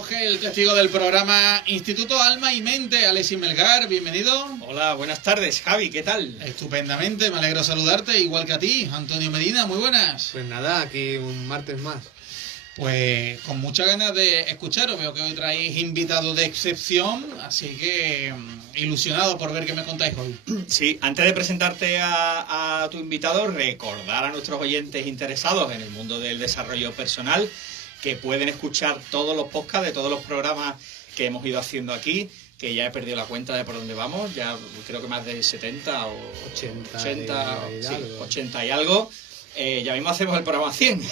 recoge el testigo del programa Instituto Alma y Mente, Alexis Melgar, bienvenido. Hola, buenas tardes, Javi, ¿qué tal? Estupendamente, me alegro saludarte, igual que a ti, Antonio Medina, muy buenas. Pues nada, aquí un martes más. Pues con muchas ganas de escucharos, veo que hoy traéis invitados de excepción, así que ilusionado por ver qué me contáis hoy. Sí, antes de presentarte a tu invitado, recordar a nuestros oyentes interesados en el mundo del desarrollo personal que pueden escuchar todos los podcasts de todos los programas que hemos ido haciendo aquí, que ya he perdido la cuenta de por dónde vamos, ya creo que más de 70 o 80 y algo. Ya mismo hacemos el programa 100.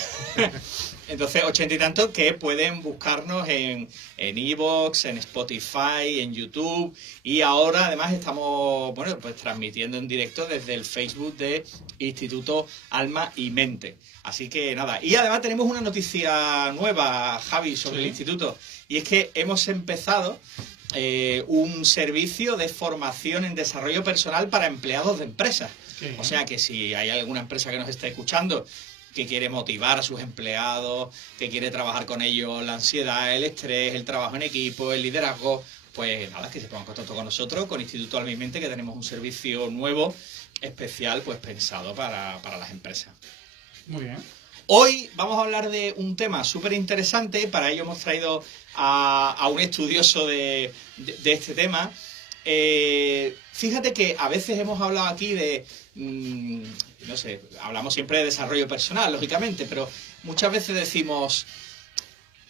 Entonces, 80 y tantos que pueden buscarnos en iVoox, en Spotify, en YouTube. Y ahora, además, estamos pues transmitiendo en directo desde el Facebook de Instituto Alma y Mente. Así que nada. Y además tenemos una noticia nueva, Javi, sobre el instituto. Y es que hemos empezado un servicio de formación en desarrollo personal para empleados de empresas. O sea que si hay alguna empresa que nos está escuchando que quiere motivar a sus empleados, que quiere trabajar con ellos la ansiedad, el estrés, el trabajo en equipo, el liderazgo, pues nada, que se pongan en contacto con nosotros, con Instituto Alma y Mente, que tenemos un servicio nuevo, especial, pues pensado para las empresas. Muy bien. Hoy vamos a hablar de un tema súper interesante. Para ello hemos traído a un estudioso de este tema. Fíjate que a veces hemos hablado aquí de, no sé, hablamos siempre de desarrollo personal, lógicamente, pero muchas veces decimos,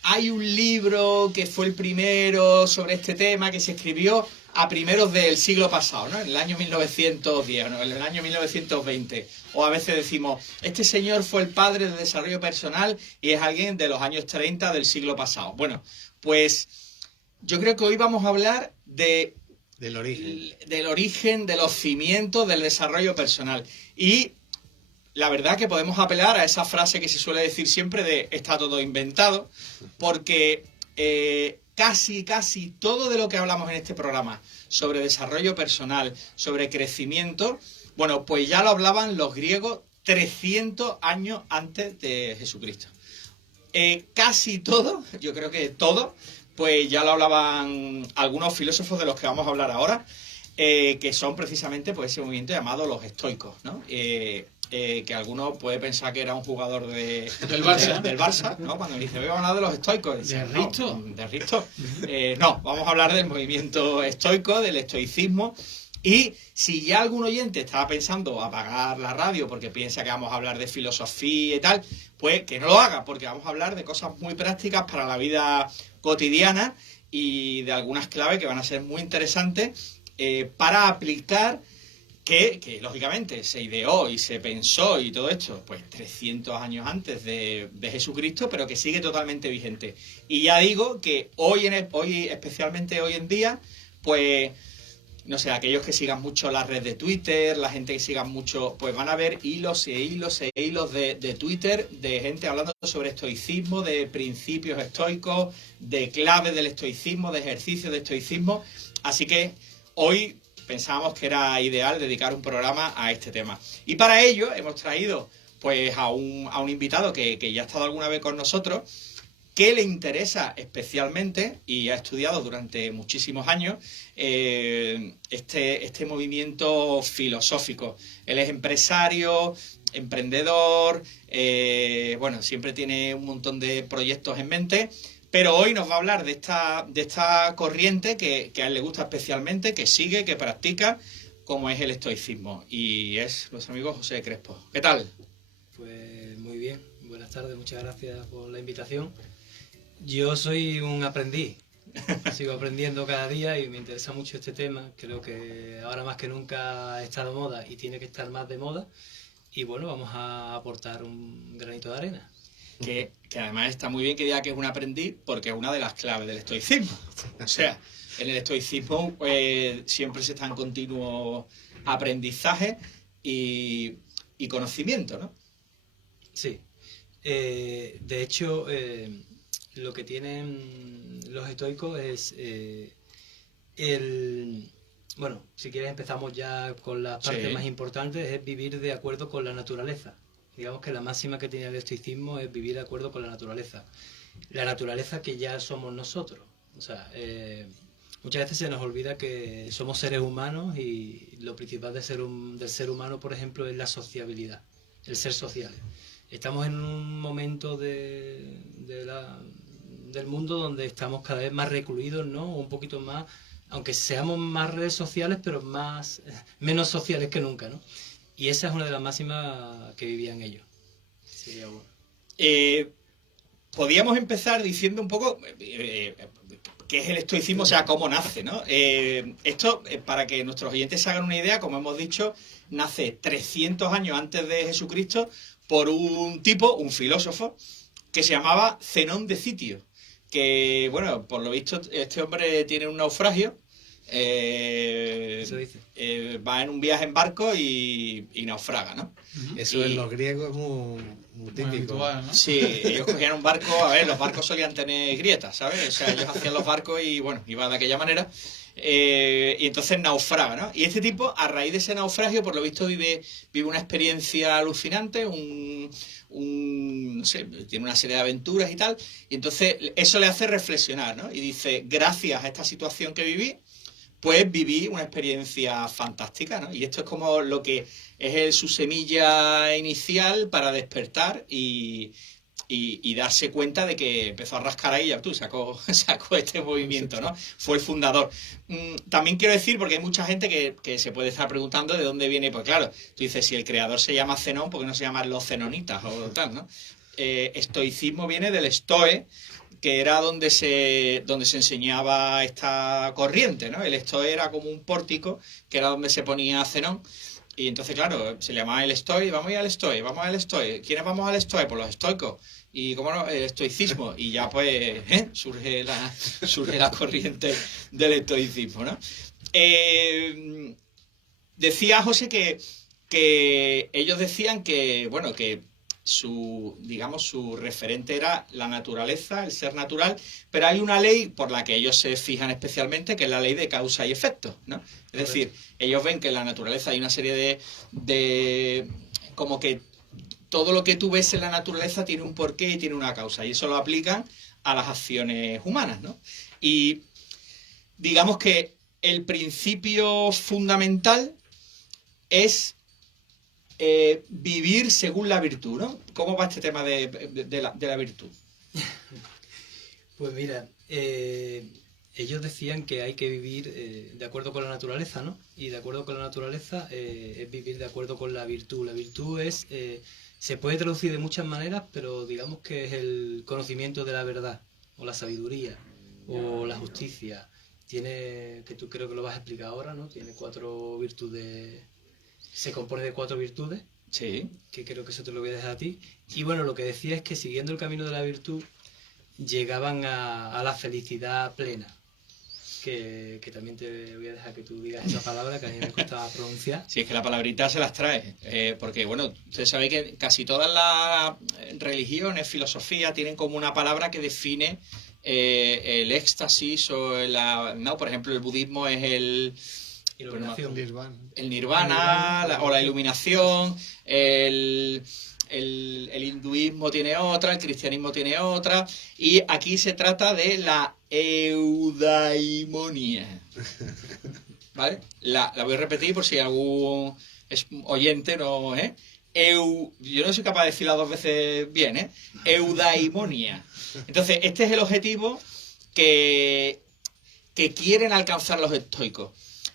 hay un libro que fue el primero sobre este tema que se escribió a primeros del siglo pasado, ¿no? En el año 1910, ¿no? En el año 1920. O a veces decimos, este señor fue el padre del desarrollo personal y es alguien de los años 30 del siglo pasado. Bueno, pues yo creo que hoy vamos a hablar del origen, de los cimientos del desarrollo personal. Y la verdad que podemos apelar a esa frase que se suele decir siempre de está todo inventado, porque casi todo de lo que hablamos en este programa sobre desarrollo personal, sobre crecimiento, bueno, pues ya lo hablaban los griegos 300 años antes de Jesucristo. Casi todo, yo creo que todo, pues ya lo hablaban algunos filósofos de los que vamos a hablar ahora, que son precisamente pues ese movimiento llamado los estoicos, ¿no? Que alguno puede pensar que era un jugador del Barça, ¿no? Cuando dice, voy a hablar de los estoicos. Dice, ¿De Risto? No, vamos a hablar del movimiento estoico, del estoicismo. Y si ya algún oyente estaba pensando apagar la radio porque piensa que vamos a hablar de filosofía y tal, pues que no lo haga, porque vamos a hablar de cosas muy prácticas para la vida cotidiana y de algunas claves que van a ser muy interesantes para aplicar que lógicamente se ideó y se pensó y todo esto, pues 300 años antes de Jesucristo, pero que sigue totalmente vigente. Y ya digo que hoy, especialmente hoy en día, pues no sé, aquellos que sigan mucho la red de Twitter, la gente que siga mucho, pues van a ver hilos e hilos e hilos de Twitter de gente hablando sobre estoicismo, de principios estoicos, de claves del estoicismo, de ejercicios de estoicismo. Así que hoy pensábamos que era ideal dedicar un programa a este tema. Y para ello hemos traído pues a un invitado que ya ha estado alguna vez con nosotros, que le interesa especialmente y ha estudiado durante muchísimos años este movimiento filosófico. Él es empresario, emprendedor, bueno, siempre tiene un montón de proyectos en mente, pero hoy nos va a hablar de esta corriente que a él le gusta especialmente, que sigue, que practica, como es el estoicismo. Y es nuestro amigo José Crespo. ¿Qué tal? Pues muy bien, buenas tardes, muchas gracias por la invitación. Yo soy un aprendiz, sigo aprendiendo cada día y me interesa mucho este tema. Creo que ahora más que nunca está de moda y tiene que estar más de moda. Y bueno, vamos a aportar un granito de arena. Que además está muy bien que diga que es un aprendiz, porque es una de las claves del estoicismo. O sea, en el estoicismo siempre se está en continuo aprendizaje y conocimiento, ¿no? Sí. De hecho, lo que tienen los estoicos es bueno, si quieres empezamos ya con las partes más importantes, es vivir de acuerdo con la naturaleza. Digamos que la máxima que tiene el estoicismo es vivir de acuerdo con la naturaleza. la naturaleza que ya somos nosotros. O sea, muchas veces se nos olvida que somos seres humanos y lo principal del ser humano, por ejemplo, es la sociabilidad, el ser sociales. Estamos en un momento del mundo donde estamos cada vez más recluidos, ¿no? Un poquito más, aunque seamos más redes sociales, pero menos sociales que nunca, ¿no? Y esa es una de las máximas que vivían ellos. Sería bueno. Podríamos empezar diciendo un poco qué es el estoicismo, o sea, cómo nace, ¿no? Esto, para que nuestros oyentes se hagan una idea, como hemos dicho, nace 300 años antes de Jesucristo por un tipo, un filósofo, que se llamaba Zenón de Citio, que, bueno, por lo visto este hombre tiene un naufragio, Eso dice. va en un viaje en barco y naufraga, ¿no? Eso en los griegos es muy Muy típico. habitual, ¿no? Sí, ellos cogían un barco, a ver, los barcos solían tener grietas, ¿sabes? O sea, ellos hacían los barcos y, bueno, iba de aquella manera. Y entonces naufraga, ¿no? Y este tipo, a raíz de ese naufragio, por lo visto vive una experiencia alucinante, no sé, tiene una serie de aventuras y tal. Y entonces eso le hace reflexionar, ¿no? Y dice, gracias a esta situación que viví, pues viví una experiencia fantástica, ¿no? Y esto es como lo que es su semilla inicial para despertar y darse cuenta de que empezó a rascar ahí, ya tú, sacó este movimiento, ¿no? Fue el fundador. También quiero decir, porque hay mucha gente que se puede estar preguntando de dónde viene, pues claro, tú dices, si el creador se llama Zenón, ¿por qué no se llaman los zenonitas o tal, ¿no? Estoicismo viene del estoe, que era donde se enseñaba esta corriente, ¿no? El estoe era como un pórtico, que era donde se ponía Zenón. Y entonces, claro, se le llamaba el estoe, vamos a ir al estoe, vamos al estoe. ¿Quiénes vamos al estoe? Pues los estoicos. Y cómo no, el estoicismo. Y ya pues surge la corriente del estoicismo, ¿no? Decía José que ellos decían que, bueno, que su referente era la naturaleza, el ser natural, pero hay una ley por la que ellos se fijan especialmente, que es la ley de causa y efecto, ¿no? Es decir, ellos ven que en la naturaleza hay una serie de como que todo lo que tú ves en la naturaleza tiene un porqué y tiene una causa, y eso lo aplican a las acciones humanas, ¿no? Y digamos que el principio fundamental es vivir según la virtud, ¿no? ¿Cómo va este tema de la virtud? Pues mira, ellos decían que hay que vivir de acuerdo con la naturaleza, ¿no? Y de acuerdo con la naturaleza es vivir de acuerdo con la virtud. La virtud se puede traducir de muchas maneras, pero digamos que es el conocimiento de la verdad, o la sabiduría, o la justicia. Que tú creo que lo vas a explicar ahora, ¿no? Tiene 4 virtudes. Se compone de 4 virtudes, Sí. que creo que eso te lo voy a dejar a ti. Y bueno, lo que decía es que siguiendo el camino de la virtud llegaban a la felicidad plena. Que también te voy a dejar que tú digas esa palabra que a mí me costaba pronunciar. Sí, es que la palabrita se las trae, porque bueno, ustedes saben que casi todas las religiones, filosofías, tienen como una palabra que define el éxtasis o no, por ejemplo, el budismo es el Iluminación. el nirvana o la iluminación, el hinduismo tiene otra, el cristianismo tiene otra, y aquí se trata de la eudaimonía. ¿Vale? La voy a repetir por si algún oyente no... yo no soy capaz de decirla 2 veces bien, eudaimonía. Entonces, este es el objetivo que quieren alcanzar los estoicos.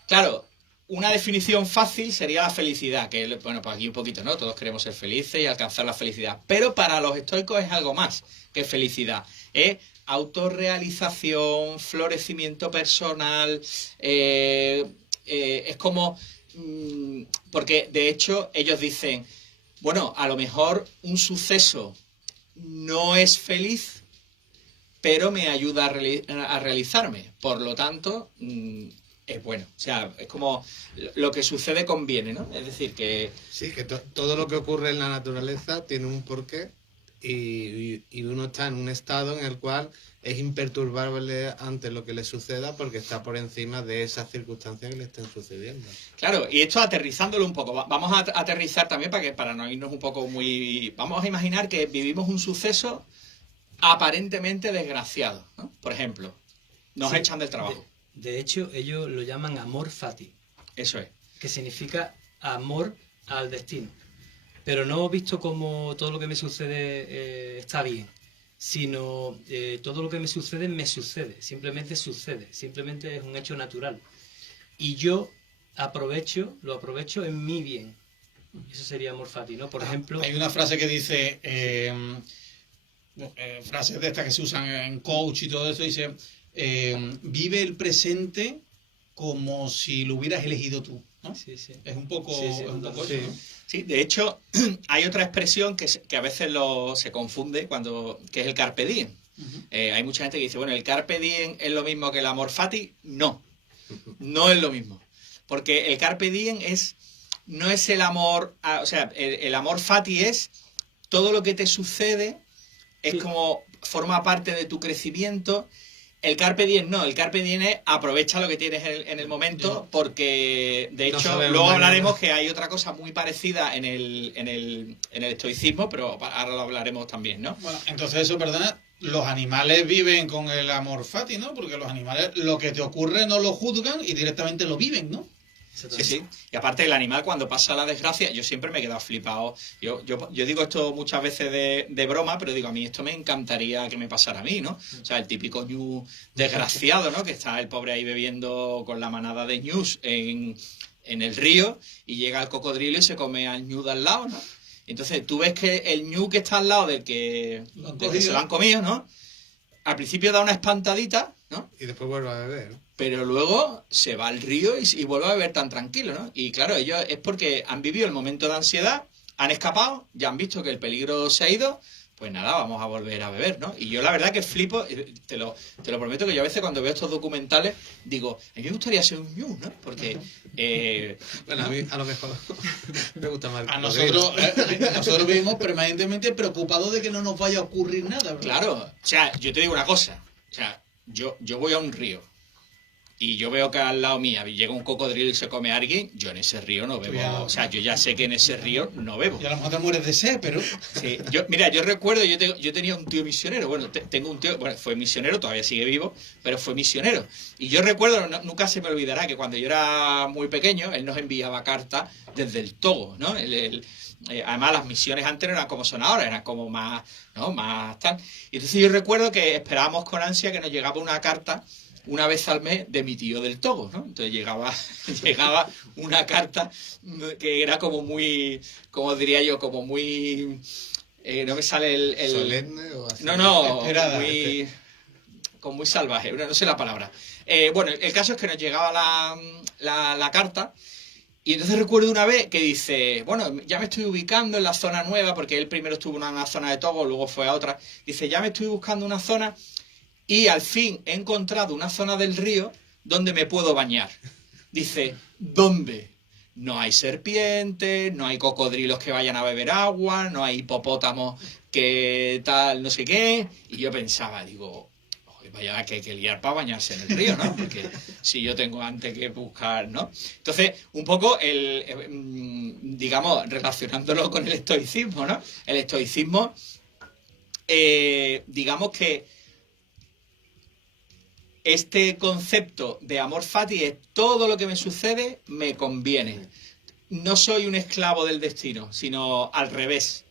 Claro, una definición fácil sería la felicidad, que bueno, pues aquí un poquito, ¿no? Todos queremos ser felices y alcanzar la felicidad. Pero para los estoicos es algo más que felicidad. Es autorrealización, florecimiento personal, es como... porque de hecho ellos dicen, bueno, a lo mejor un suceso no es feliz, pero me ayuda a realizarme. Por lo tanto... es bueno, o sea, es como lo que sucede conviene, ¿no? Es decir, que... Sí, que todo lo que ocurre en la naturaleza tiene un porqué y uno está en un estado en el cual es imperturbable ante lo que le suceda porque está por encima de esas circunstancias que le estén sucediendo. Claro, y esto aterrizándolo un poco, vamos a aterrizar también para no irnos un poco muy... Vamos a imaginar que vivimos un suceso aparentemente desgraciados, ¿no? Por ejemplo, nos Sí, echan del trabajo. De hecho, ellos lo llaman amor fati, Eso es. que significa amor al destino. Pero no visto como todo lo que me sucede está bien, sino todo lo que me sucede, simplemente es un hecho natural. Y yo lo aprovecho en mi bien. Eso sería amor fati, ¿no? Por ejemplo... Hay una frase que dice, frases de estas que se usan en coach y todo eso, dice, vive el presente como si lo hubieras elegido tú, ¿no? Sí, sí. Es un poco, Sí, es un poco sí. eso, ¿no? Sí, de hecho, hay otra expresión que a veces se confunde, que es el carpe diem. Ujú. Hay mucha gente que dice, bueno, ¿el carpe diem es lo mismo que el amor fati? No, no es lo mismo. Porque el carpe diem no es el amor, o sea, el amor fati es todo lo que te sucede, es Sí. como forma parte de tu crecimiento. El carpe diem no, el carpe diem es aprovecha lo que tienes en el momento, porque de No hecho sabemos luego mañana. hablaremos que hay otra cosa muy parecida en el estoicismo, pero ahora lo hablaremos también, ¿no? Bueno, entonces eso, perdona, los animales viven con el amor fati, ¿no? Porque los animales lo que te ocurre no lo juzgan y directamente lo viven, ¿no? Sí, sí. Y aparte el animal cuando pasa la desgracia, yo siempre me he quedado flipado. Yo digo esto muchas veces de broma, pero digo, a mí esto me encantaría que me pasara a mí, ¿no? O sea, el típico ñu desgraciado, ¿no? Que está el pobre ahí bebiendo con la manada de ñus en el río y llega el cocodrilo y se come al ñu de al lado, ¿no? Entonces tú ves que el ñu que está al lado del que se lo han comido, ¿no? Al principio da una espantadita, ¿no? Y después vuelvo a beber, ¿no? Pero luego se va al río y vuelve a beber tan tranquilo, ¿no? Y claro, ellos es porque han vivido el momento de ansiedad, han escapado, ya han visto que el peligro se ha ido, pues nada, vamos a volver a beber, ¿no? Y yo la verdad que flipo, te lo prometo que yo a veces cuando veo estos documentales digo, a mí me gustaría ser un ñu, ¿no? Porque... Bueno, a mí a lo mejor me gusta más. A nosotros vivimos permanentemente preocupados de que no nos vaya a ocurrir nada, ¿verdad? Claro, o sea, yo te digo una cosa, o sea, yo voy a un río y yo veo que al lado mía llega un cocodrilo y se come a alguien, yo en ese río no bebo. Ya. O sea, yo ya sé que en ese río no bebo. Y a lo mejor te mueres de sed, pero... Sí, mira, yo recuerdo, yo tenía un tío misionero, bueno, tengo un tío, bueno, fue misionero, todavía sigue vivo, pero fue misionero. Y yo recuerdo, nunca se me olvidará, que cuando yo era muy pequeño, él nos enviaba cartas desde el Togo, ¿no? Además, las misiones antes no eran como son ahora, eran como más, ¿no? Más tal. Y entonces yo recuerdo que esperábamos con ansia que nos llegaba una carta una vez al mes de mi tío del Togo, ¿no? Entonces llegaba una carta que era como muy, como diría yo, como muy... no me sale el... ¿Solemne o así? No, Esperada. como muy salvaje, no sé la palabra. Bueno, el caso es que nos llegaba la carta y entonces recuerdo una vez que dice, bueno, ya me estoy ubicando en la zona nueva, porque él primero estuvo en una zona de Togo, luego fue a otra. Dice, ya me estoy buscando una zona y al fin he encontrado una zona del río donde me puedo bañar. Dice, ¿dónde? No hay serpientes, no hay cocodrilos que vayan a beber agua, no hay hipopótamos que tal, no sé qué. Y yo pensaba, digo, vaya que hay que liar para bañarse en el río, ¿no? Porque si yo tengo antes que buscar, ¿no? Entonces, un poco digamos, relacionándolo con el estoicismo, ¿no? El estoicismo, digamos que este concepto de amor fati es todo lo que me sucede me conviene. No soy un esclavo del destino, sino al revés.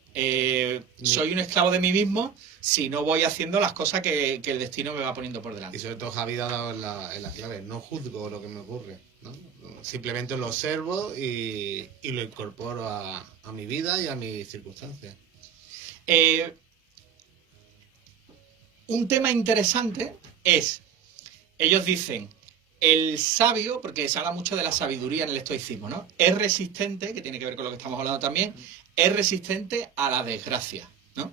Soy un esclavo de mí mismo si no voy haciendo las cosas que el destino me va poniendo por Y delante. sobre todo Javi ha dado en la clave. No juzgo lo que me ocurre, ¿no? Simplemente lo observo y lo incorporo a mi vida y a mis circunstancias. Un tema interesante es, ellos dicen, el sabio, porque se habla mucho de la sabiduría en el estoicismo, ¿no? Es resistente, que tiene que ver con lo que estamos hablando también, es resistente a la desgracia, ¿no?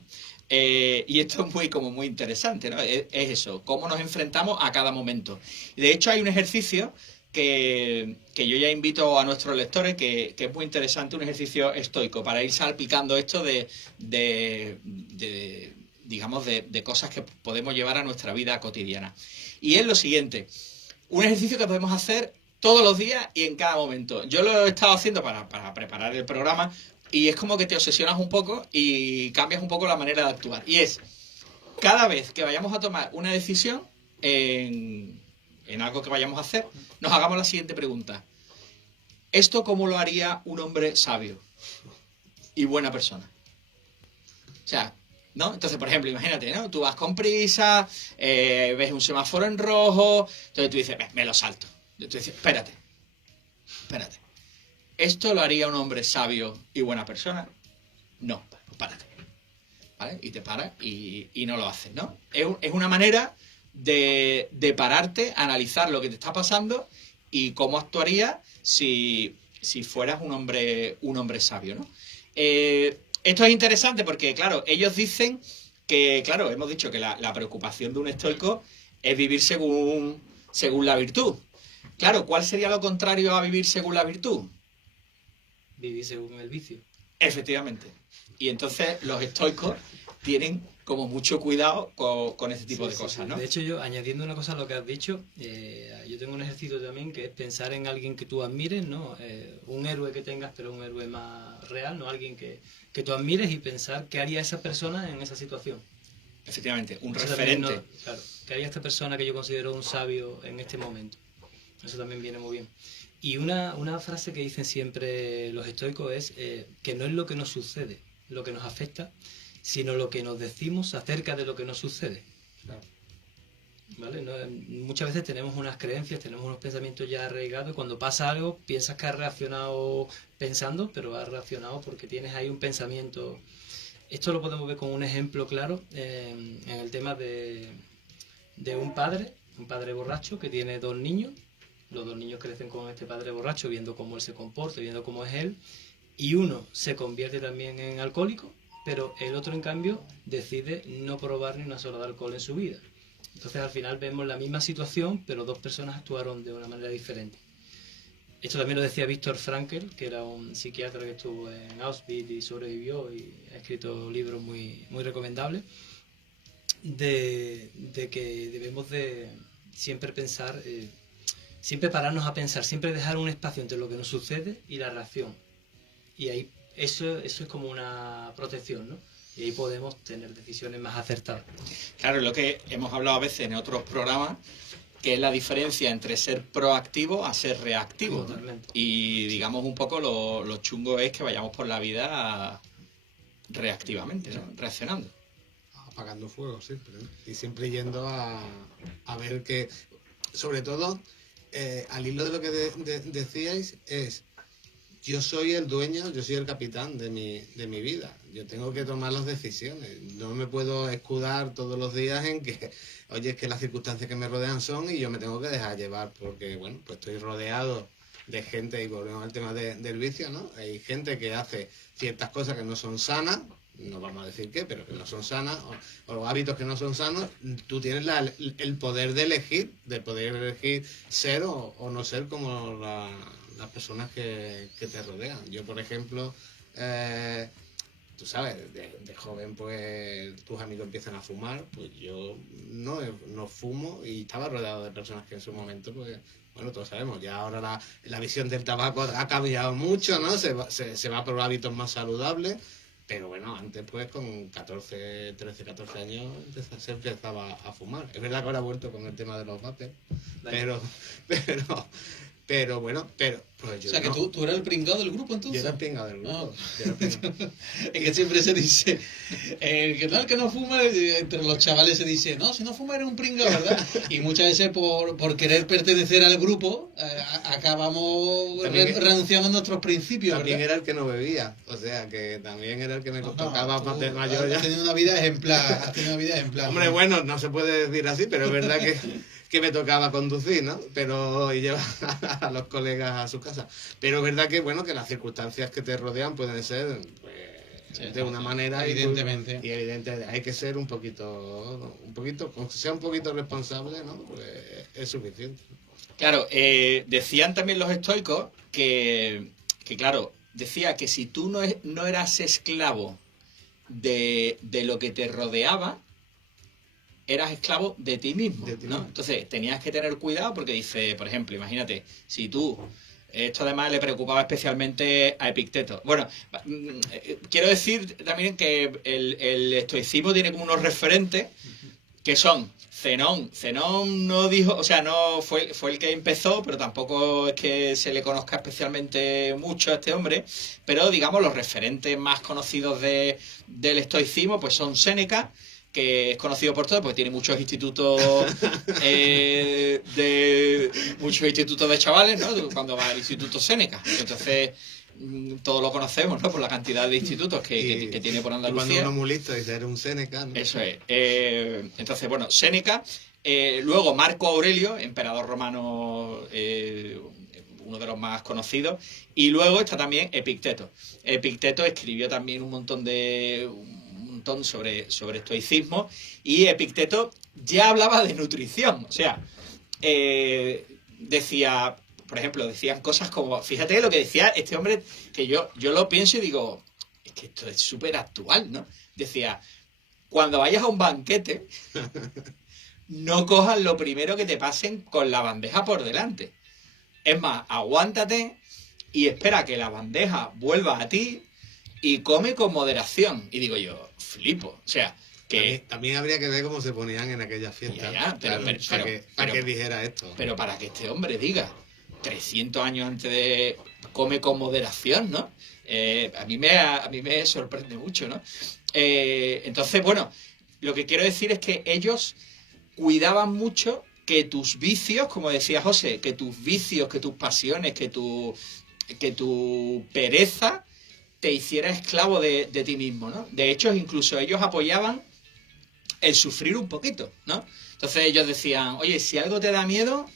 Y esto es muy interesante, ¿no? Es eso, cómo nos enfrentamos a cada momento. De hecho, hay un ejercicio que yo ya invito a nuestros lectores, que es muy interesante, un ejercicio estoico, para ir salpicando esto digamos, de cosas que podemos llevar a nuestra vida cotidiana. Y es lo siguiente, un ejercicio que podemos hacer todos los días y en cada momento. Yo lo he estado haciendo para preparar el programa y es como que te obsesionas un poco y cambias un poco la manera de actuar. Y es, cada vez que vayamos a tomar una decisión en algo que vayamos a hacer, nos hagamos la siguiente pregunta. ¿Esto cómo lo haría un hombre sabio y buena persona? O sea, ¿no? Entonces, por ejemplo, imagínate, ¿no? Tú vas con prisa, ves un semáforo en rojo, entonces tú dices, me lo salto. Y tú dices, espérate. ¿Esto lo haría un hombre sabio y buena persona? No, párate. ¿Vale? Y te paras y no lo haces, ¿no? Es una manera de pararte, analizar lo que te está pasando y cómo actuarías si fueras un hombre sabio, ¿no? Esto es interesante porque, claro, ellos dicen que, claro, hemos dicho que la preocupación de un estoico es vivir según la virtud. Claro, ¿cuál sería lo contrario a vivir según la virtud? Vivir según el vicio. Efectivamente. Y entonces los estoicos tienen como mucho cuidado con ese tipo de cosas, ¿no? De hecho, yo, añadiendo una cosa a lo que has dicho, yo tengo un ejercicio también que es pensar en alguien que tú admires, ¿no? Un héroe que tengas, pero un héroe más real, ¿no? Alguien que tú admires y pensar qué haría esa persona en esa situación. Efectivamente, un Eso referente. también, claro, qué haría esta persona que yo considero un sabio en este momento. Eso también viene muy bien. Y una frase que dicen siempre los estoicos es que no es lo que nos sucede lo que nos afecta, sino lo que nos decimos acerca de lo que nos sucede. Claro. ¿Vale? Muchas veces tenemos unas creencias, tenemos unos pensamientos ya arraigados y cuando pasa algo piensas que has reaccionado pensando, pero has reaccionado porque tienes ahí un pensamiento. Esto lo podemos ver con un ejemplo claro en el tema de un padre borracho que tiene 2 niños. Los 2 niños crecen con este padre borracho, viendo cómo él se comporta, viendo cómo es él, y uno se convierte también en alcohólico, pero el otro, en cambio, decide no probar ni una sola de alcohol en su vida. Entonces, al final vemos la misma situación, pero 2 personas actuaron de una manera diferente. Esto también lo decía Viktor Frankl, que era un psiquiatra que estuvo en Auschwitz y sobrevivió y ha escrito libros muy, muy recomendables, de que debemos de siempre pensar, siempre pararnos a pensar, siempre dejar un espacio entre lo que nos sucede y la reacción. Y ahí eso es como una protección, ¿no? Y ahí podemos tener decisiones más acertadas. Claro, lo que hemos hablado a veces en otros programas, que es la diferencia entre ser proactivo a ser reactivo, ¿no? Totalmente. Y digamos un poco lo chungo es que vayamos por la vida reactivamente, ¿no? Reaccionando. Apagando fuego siempre, ¿no? Y siempre yendo a ver que, sobre todo, al hilo de lo que decíais, es yo soy el dueño, yo soy el capitán de mi vida. Yo tengo que tomar las decisiones. No me puedo escudar todos los días en que, oye, es que las circunstancias que me rodean son y yo me tengo que dejar llevar porque, bueno, pues estoy rodeado de gente, y volvemos al tema del vicio, ¿no? Hay gente que hace ciertas cosas que no son sanas, no vamos a decir qué, pero que no son sanas, o hábitos que no son sanos. Tú tienes el poder de elegir ser o no ser como las personas que te rodean. Yo, por ejemplo, tú sabes, de joven, pues tus amigos empiezan a fumar, pues yo no fumo y estaba rodeado de personas que en su momento, pues, bueno, todos sabemos, ya ahora la visión del tabaco ha cambiado mucho, ¿no? Se va por hábitos más saludables, pero bueno, antes pues con 13, 14 años se empezaba a fumar. Es verdad que ahora ha vuelto con el tema de los vapes, pero bueno, pues yo o sea, que tú eras el pringado del grupo, entonces. Yo era el pringado del grupo. Es que siempre se dice, el que no fuma, entre los chavales se dice, no, si no fuma eres un pringado, ¿verdad? Y muchas veces por querer pertenecer al grupo, acabamos renunciando a nuestros principios, también ¿verdad? era el que no bebía, o sea, que también era el que me tocaba más de mayor. Has tenido una vida ejemplar, Hombre, ¿no? bueno, no se puede decir así, pero es verdad que me tocaba conducir, ¿no? Y llevar a los colegas a su casa. Pero es verdad que, bueno, que las circunstancias que te rodean pueden ser, pues, Sí, de una manera. evidentemente. Y evidentemente hay que ser un poquito, aunque sea un poquito responsable, ¿no? Pues es suficiente. Claro, decían también los estoicos que claro, decía que si tú no eras esclavo de lo que te rodeaba, eras esclavo de ti mismo, ¿no? Entonces tenías que tener cuidado porque dice, por ejemplo, imagínate, si tú Esto además le preocupaba especialmente a Epicteto. Bueno, quiero decir también que el estoicismo tiene como unos referentes que son Zenón. Zenón no dijo, o sea, no fue el que empezó, pero tampoco es que se le conozca especialmente mucho a este hombre. Pero digamos, los referentes más conocidos del estoicismo pues son Séneca, que es conocido por todos porque tiene muchos institutos de chavales, ¿no? Cuando va al Instituto Séneca. Entonces, todos lo conocemos, ¿no? Por la cantidad de institutos que tiene por Andalucía. Cuando uno es muy listo dice, eres un Séneca, ¿no? Eso es. Entonces, bueno, Séneca, luego Marco Aurelio, emperador romano, uno de los más conocidos, y luego está también Epicteto. Epicteto escribió también un montón sobre estoicismo, y Epicteto ya hablaba de nutrición, o sea, decía, por ejemplo, decían cosas como, fíjate lo que decía este hombre, que yo lo pienso y digo, es que esto es súper actual, ¿no? Decía, cuando vayas a un banquete, no cojas lo primero que te pasen con la bandeja por delante. Es más, aguántate y espera que la bandeja vuelva a ti y come con moderación. Y digo yo, flipo. O sea, que... También habría que ver cómo se ponían en aquellas fiestas. Para que dijera esto. Pero para que este hombre diga 300 años antes de come con moderación, ¿no? A mí me sorprende mucho, ¿no? Entonces, bueno, lo que quiero decir es que ellos cuidaban mucho que tus vicios, como decía José, que tus vicios, que tus pasiones, que tu pereza te hiciera esclavo de ti mismo, ¿no? De hecho, incluso ellos apoyaban el sufrir un poquito, ¿no? Entonces ellos decían, oye, si algo te da miedo...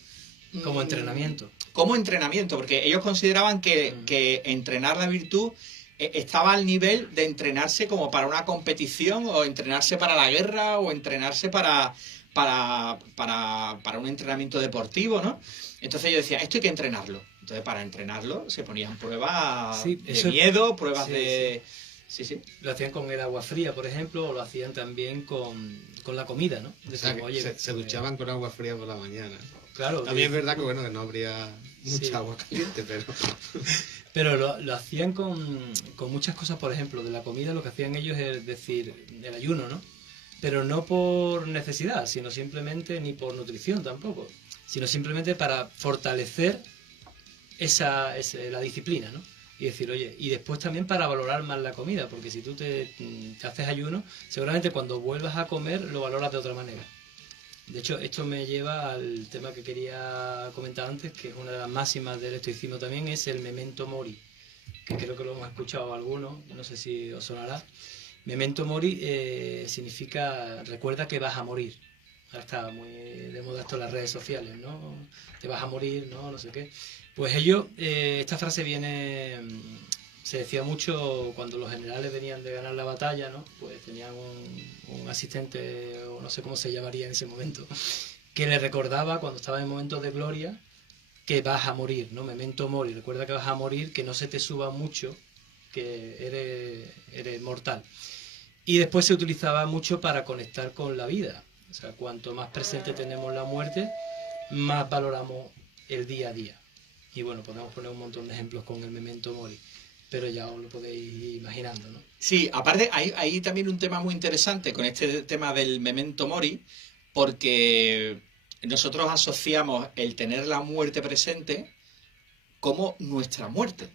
Como entrenamiento. Como entrenamiento, porque ellos consideraban que entrenar la virtud estaba al nivel de entrenarse como para una competición, o entrenarse para la guerra, o entrenarse para un entrenamiento deportivo, ¿no? Entonces yo decía, esto hay que entrenarlo. Entonces para entrenarlo se ponían pruebas de miedo, pruebas de... Sí. Lo hacían con el agua fría, por ejemplo, o lo hacían también con la comida, ¿no? O sea, se duchaban con agua fría por la mañana. Claro. También es verdad que, bueno, que no habría mucha agua caliente, pero... Pero lo hacían con muchas cosas, por ejemplo, de la comida lo que hacían ellos es decir, el ayuno, ¿no? Pero no por necesidad, sino simplemente, ni por nutrición tampoco, sino simplemente para fortalecer la disciplina, ¿no? Y decir, oye, y después también para valorar más la comida, porque si tú te haces ayuno, seguramente cuando vuelvas a comer lo valoras de otra manera. De hecho, esto me lleva al tema que quería comentar antes, que es una de las máximas del estoicismo también, es el memento mori, que creo que lo hemos escuchado algunos, no sé si os sonará. Memento mori significa recuerda que vas a morir. Ahora está muy de moda esto en las redes sociales, ¿no? Te vas a morir, ¿no? No sé qué. Pues ellos, esta frase se decía mucho cuando los generales venían de ganar la batalla, ¿no? Pues tenían un asistente, o no sé cómo se llamaría en ese momento, que le recordaba cuando estaba en momentos de gloria que vas a morir, ¿no? Memento mori, recuerda que vas a morir, que no se te suba mucho, que eres mortal. Y después se utilizaba mucho para conectar con la vida. O sea, cuanto más presente tenemos la muerte, más valoramos el día a día. Y bueno, podemos poner un montón de ejemplos con el memento mori, pero ya os lo podéis ir imaginando, ¿no? Sí, aparte hay también un tema muy interesante con este tema del memento mori, porque nosotros asociamos el tener la muerte presente como nuestra muerte.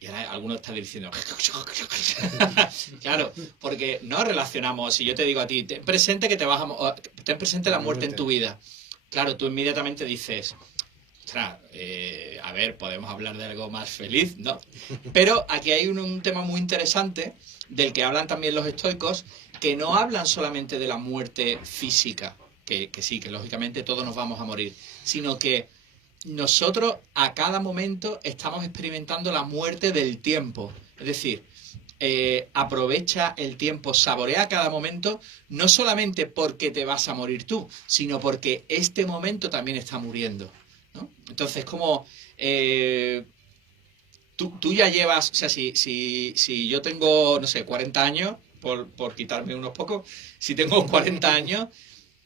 Y ahora algunos están diciendo... Claro, porque no relacionamos... Si yo te digo a ti, ten presente la muerte en tu vida. Claro, tú inmediatamente dices... Ostras, a ver, podemos hablar de algo más feliz, ¿no? Pero aquí hay un tema muy interesante del que hablan también los estoicos, que no hablan solamente de la muerte física, que sí, que lógicamente todos nos vamos a morir, sino que nosotros a cada momento estamos experimentando la muerte del tiempo. Es decir, aprovecha el tiempo, saborea cada momento, no solamente porque te vas a morir tú, sino porque este momento también está muriendo, ¿no? Entonces, como tú ya llevas, o sea, si yo tengo, no sé, 40 años, por quitarme unos pocos, si tengo 40 años,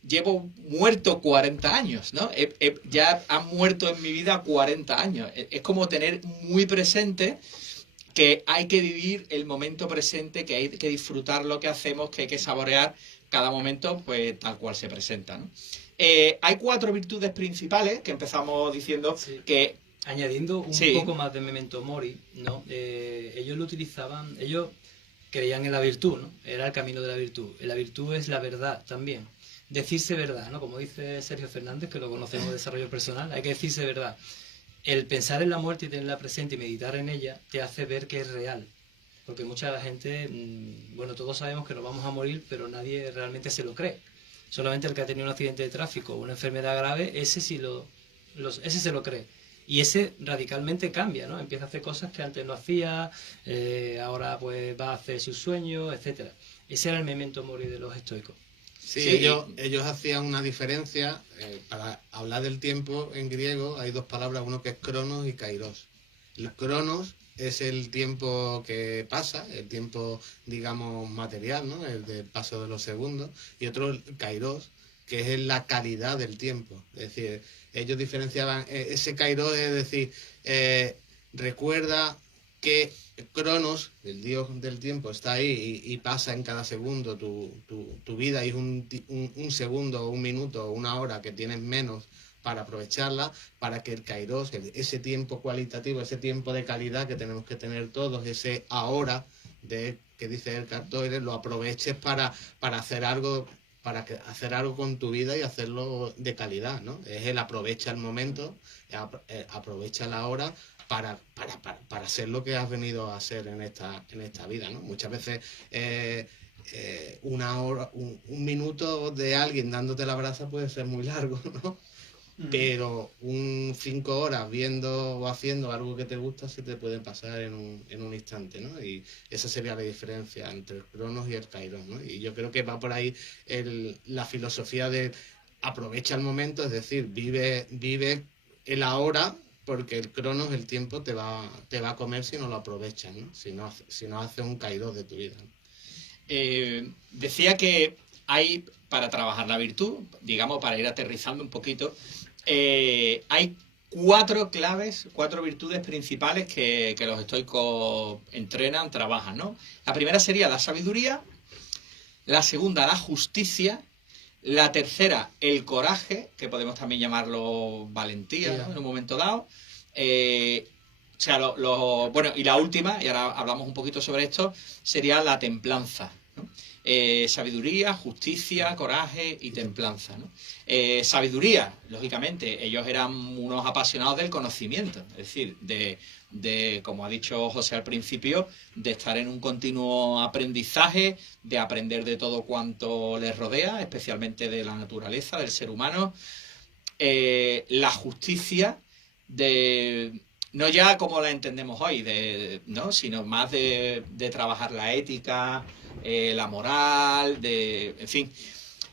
llevo muerto 40 años, ¿no? Ya han muerto en mi vida 40 años. Es como tener muy presente que hay que vivir el momento presente, que hay que disfrutar lo que hacemos, que hay que saborear cada momento pues tal cual se presenta, ¿no? Hay 4 virtudes principales que empezamos diciendo que... Añadiendo un poco más de Memento Mori, ¿no? Ellos lo utilizaban, ellos creían en la virtud, ¿no? Era el camino de la virtud. La virtud es la verdad también. Decirse verdad, ¿no? Como dice Sergio Fernández, que lo conocemos de desarrollo personal, hay que decirse verdad. El pensar en la muerte y tenerla presente y meditar en ella te hace ver que es real. Porque mucha gente, bueno, todos sabemos que nos vamos a morir, pero nadie realmente se lo cree. Solamente el que ha tenido un accidente de tráfico o una enfermedad grave, ese ese se lo cree. Y ese radicalmente cambia, ¿no? Empieza a hacer cosas que antes no hacía, ahora pues va a hacer sus sueños, etcétera. Ese era el memento mori de los estoicos. Sí, ellos hacían una diferencia. Para hablar del tiempo en griego hay 2 palabras, uno que es cronos y kairos. El cronos es el tiempo que pasa, el tiempo, digamos, material, ¿no? El del paso de los segundos, y otro el kairos, que es la calidad del tiempo. Es decir, ellos diferenciaban ese kairos, es decir, recuerda que Cronos, el dios del tiempo, está ahí y pasa en cada segundo tu vida, y es un segundo, un minuto, una hora que tienes menos para aprovecharla, para que el kairos, ese tiempo cualitativo, ese tiempo de calidad que tenemos que tener todos, ese ahora que dice el Cartoire, lo aproveches para hacer algo, hacer algo con tu vida y hacerlo de calidad, ¿no? Es el aprovecha el momento, aprovecha la hora para hacer lo que has venido a hacer en esta vida, ¿no? Muchas veces una hora, un minuto de alguien dándote la brasa puede ser muy largo, ¿no? Pero 5 horas viendo o haciendo algo que te gusta se te puede pasar en un instante, ¿no? Y esa sería la diferencia entre el Cronos y el Kairos, ¿no? Y yo creo que va por ahí la filosofía de aprovecha el momento, es decir, vive el ahora, porque el Cronos, el tiempo, te va a comer si no lo aprovechas, ¿no? Si no haces un Kairos de tu vida, ¿no? Decía que hay, para trabajar la virtud, digamos, para ir aterrizando un poquito, hay 4 claves, 4 virtudes principales que los estoicos entrenan, trabajan, ¿no? La primera sería la sabiduría, la segunda la justicia, la tercera el coraje, que podemos también llamarlo valentía, ¿no? En un momento dado. O sea, bueno, y la última, y ahora hablamos un poquito sobre esto, sería la templanza, ¿no? Sabiduría, justicia, coraje y templanza, ¿no? Sabiduría, lógicamente, ellos eran unos apasionados del conocimiento, es decir, de, como ha dicho José al principio, de estar en un continuo aprendizaje, de aprender de todo cuanto les rodea, especialmente de la naturaleza, del ser humano. La justicia, no ya como la entendemos hoy, ¿no? Sino más de trabajar la ética, la moral, en fin.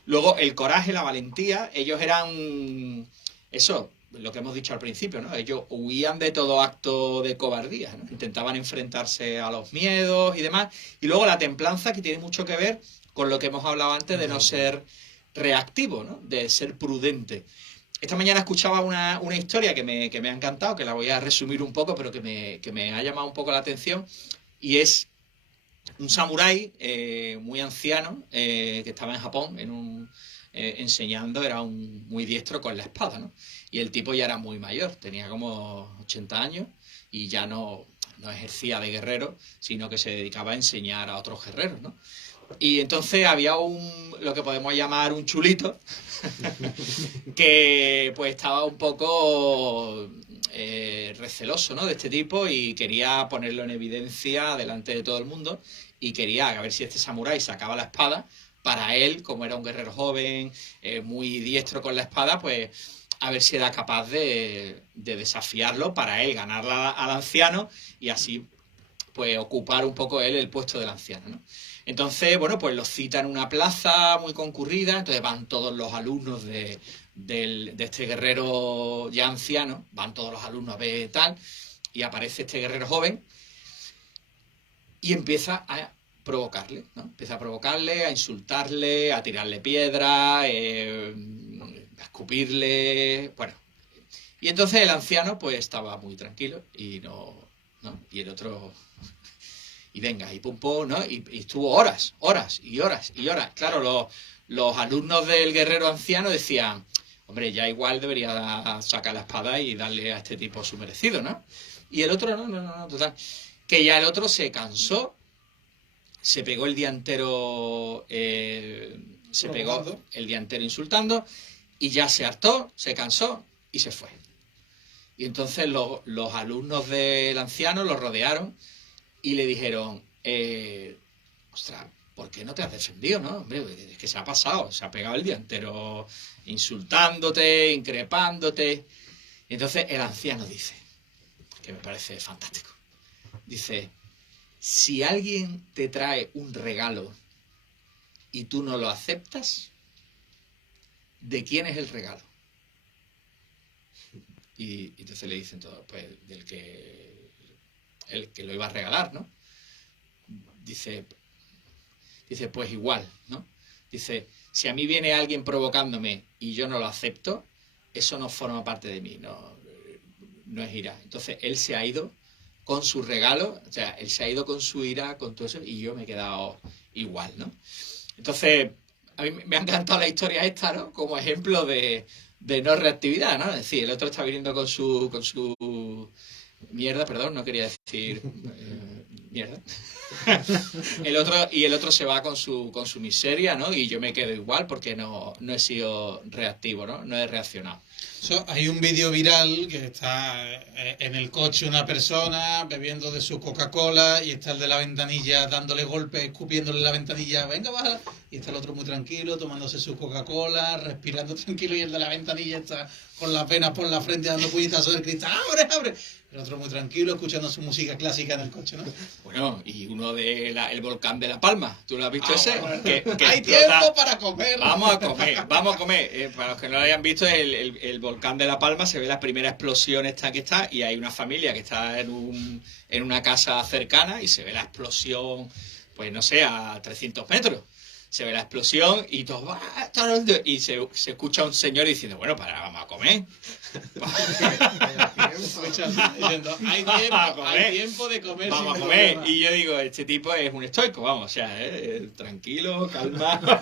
Luego el coraje, la valentía, ellos eran eso, lo que hemos dicho al principio, ¿no? Ellos huían de todo acto de cobardía, ¿no? Intentaban enfrentarse a los miedos y demás. Y luego la templanza, que tiene mucho que ver con lo que hemos hablado antes de no ser reactivo, ¿no? De ser prudente. Esta mañana escuchaba una historia que me ha encantado, que la voy a resumir un poco, pero que me ha llamado un poco la atención, y es un samurái muy anciano que estaba en Japón enseñando, era muy diestro con la espada, ¿no? Y el tipo ya era muy mayor, tenía como 80 años y ya no ejercía de guerrero, sino que se dedicaba a enseñar a otros guerreros, ¿no? Y entonces había lo que podemos llamar un chulito que pues estaba un poco receloso, ¿no? De este tipo, y quería ponerlo en evidencia delante de todo el mundo, y quería a ver si este samurái sacaba la espada. Para él, como era un guerrero joven, muy diestro con la espada, pues a ver si era capaz de desafiarlo para él ganar al anciano y así pues ocupar un poco él el puesto del anciano, ¿no? Entonces, bueno, pues los cita en una plaza muy concurrida, entonces van todos los alumnos de este guerrero ya anciano, van todos los alumnos a ver tal, y aparece este guerrero joven y empieza a provocarle, ¿no? Empieza a provocarle, a insultarle, a tirarle piedras, a escupirle, bueno. Y entonces el anciano pues estaba muy tranquilo y no, y el otro, y venga, y pum pum, ¿no? Y estuvo horas. Claro, los alumnos del guerrero anciano decían, hombre, ya igual debería sacar la espada y darle a este tipo su merecido, ¿no? Y el otro, no, total. Que ya el otro se cansó, se pegó el día entero, insultando, y ya se hartó, se cansó y se fue. Y entonces los alumnos del anciano lo rodearon y le dijeron, ostras, ¿por qué no te has defendido, no? Hombre, es que se ha pasado, se ha pegado el día entero insultándote, increpándote. Y entonces el anciano dice, que me parece fantástico, dice, si alguien te trae un regalo y tú no lo aceptas, ¿de quién es el regalo? Y entonces le dicen todo, pues el que lo iba a regalar, ¿no? Dice, pues igual, ¿no? Dice, si a mí viene alguien provocándome y yo no lo acepto, eso no forma parte de mí, no es ira. Entonces él se ha ido con su regalo, o sea, él se ha ido con su ira, con todo eso, y yo me he quedado igual, ¿no? Entonces, a mí me ha encantado la historia esta, ¿no? Como ejemplo de no reactividad, ¿no? Es decir, el otro está viniendo con su mierda, perdón, no quería decir mierda. el otro se va con su miseria, ¿no? Y yo me quedo igual porque no he sido reactivo, ¿no? No he reaccionado. Hay un vídeo viral que está en el coche una persona bebiendo de su Coca-Cola y está el de la ventanilla dándole golpes, escupiéndole la ventanilla, venga, baja. Y está el otro muy tranquilo, tomándose su Coca-Cola, respirando tranquilo, y el de la ventanilla está con las venas por la frente dando puñetazos del cristal, ¡abre! El otro muy tranquilo, escuchando su música clásica en el coche, ¿no? Bueno, y uno el volcán de La Palma, ¿tú lo has visto ese? Bueno. Que ¡Hay explota. tiempo para comer! Vamos a comer. Para los que no lo hayan visto, el volcán de La Palma, se ve la primera explosión esta que está, y hay una familia que está en una casa cercana y se ve la explosión, pues no sé, a 300 metros. Se ve la explosión y todo y se escucha a un señor diciendo, bueno, vamos a comer. Hay tiempo de comer. Vamos a comer. Y yo digo, este tipo es un estoico, vamos, o sea, tranquilo, calmado.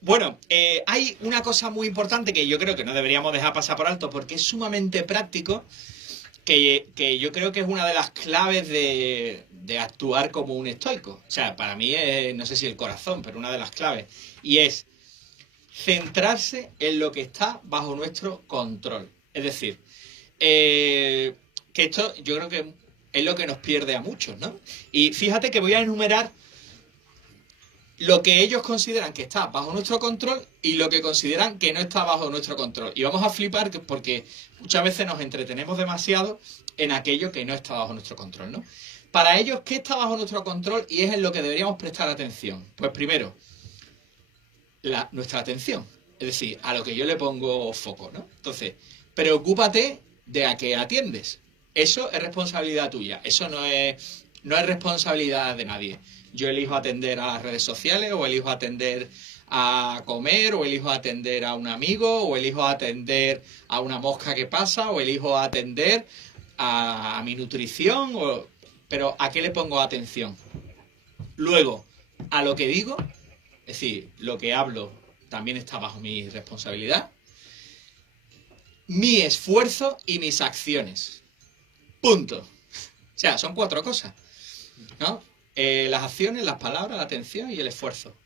Bueno, hay una cosa muy importante que yo creo que no deberíamos dejar pasar por alto porque es sumamente práctico, que yo creo que es una de las claves de actuar como un estoico. O sea, para mí es, no sé si el corazón, pero una de las claves. Y es centrarse en lo que está bajo nuestro control. Es decir, que esto yo creo que es lo que nos pierde a muchos, ¿no? Y fíjate que voy a enumerar lo que ellos consideran que está bajo nuestro control y lo que consideran que no está bajo nuestro control. Y vamos a flipar porque muchas veces nos entretenemos demasiado en aquello que no está bajo nuestro control, ¿no? Para ellos, ¿qué está bajo nuestro control y es en lo que deberíamos prestar atención? Pues primero, nuestra atención. Es decir, a lo que yo le pongo foco, ¿no? Entonces, preocúpate de a qué atiendes. Eso es responsabilidad tuya. Eso no es responsabilidad de nadie. Yo elijo atender a las redes sociales, o elijo atender a comer, o elijo atender a un amigo, o elijo atender a una mosca que pasa, o elijo atender a mi nutrición, pero ¿a qué le pongo atención? Luego, a lo que digo, es decir, lo que hablo también está bajo mi responsabilidad, mi esfuerzo y mis acciones. Punto. O sea, son 4 cosas, ¿no? Las acciones, las palabras, la atención y el esfuerzo.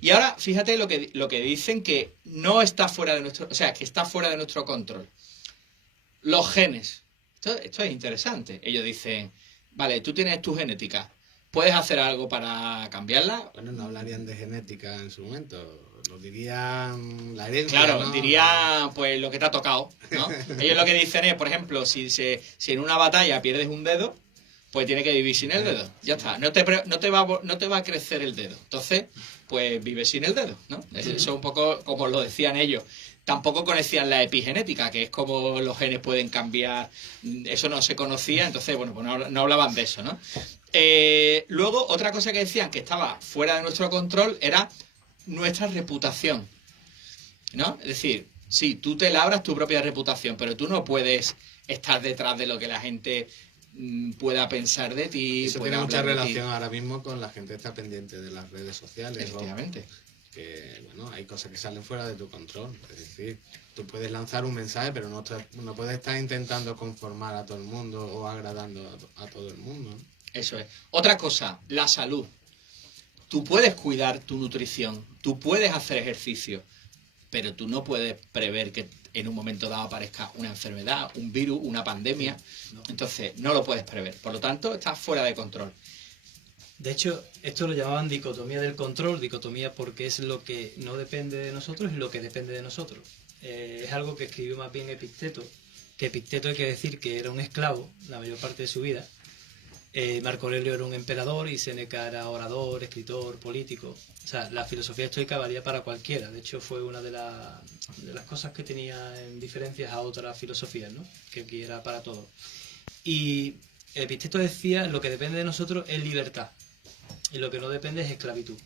Y ahora, fíjate lo que dicen que no está fuera de nuestro... O sea, que está fuera de nuestro control. Los genes. Esto es interesante. Ellos dicen, vale, tú tienes tu genética. ¿Puedes hacer algo para cambiarla? Bueno, no hablarían de genética en su momento. Lo dirían la herencia, claro, ¿no? dirían pues lo que te ha tocado, ¿no? Ellos lo que dicen es, por ejemplo, si en una batalla pierdes un dedo, pues tiene que vivir sin el dedo. Ya está. No te va a crecer el dedo. Entonces, pues vive sin el dedo, ¿no? Eso es un poco como lo decían ellos. Tampoco conocían la epigenética, que es como los genes pueden cambiar. Eso no se conocía, entonces, bueno, pues no hablaban de eso, ¿no? Luego, otra cosa que decían que estaba fuera de nuestro control era nuestra reputación, ¿no? Es decir, sí, tú te labras tu propia reputación, pero tú no puedes estar detrás de lo que la gente pueda pensar de ti. Eso pueda tiene mucha hablar de ti. relación ahora mismo con la gente que está pendiente de las redes sociales. Efectivamente. Que, bueno, hay cosas que salen fuera de tu control. Es decir, tú puedes lanzar un mensaje, pero no puedes estar intentando conformar a todo el mundo o agradando a todo el mundo, ¿no? Eso es. Otra cosa, la salud. Tú puedes cuidar tu nutrición, tú puedes hacer ejercicio, pero tú no puedes prever que en un momento dado aparezca una enfermedad, un virus, una pandemia. No. Entonces, no lo puedes prever. Por lo tanto, estás fuera de control. De hecho, esto lo llamaban dicotomía del control, dicotomía porque es lo que no depende de nosotros y lo que depende de nosotros. Es algo que escribió más bien Epicteto, que Epicteto hay que decir que era un esclavo la mayor parte de su vida. Marco Aurelio era un emperador y Séneca era orador, escritor, político. O sea, la filosofía estoica valía para cualquiera. De hecho, fue una de las cosas que tenía en diferencias a otras filosofías, ¿no? Que aquí era para todo. Y Epicteto decía, lo que depende de nosotros es libertad. Y lo que no depende es esclavitud,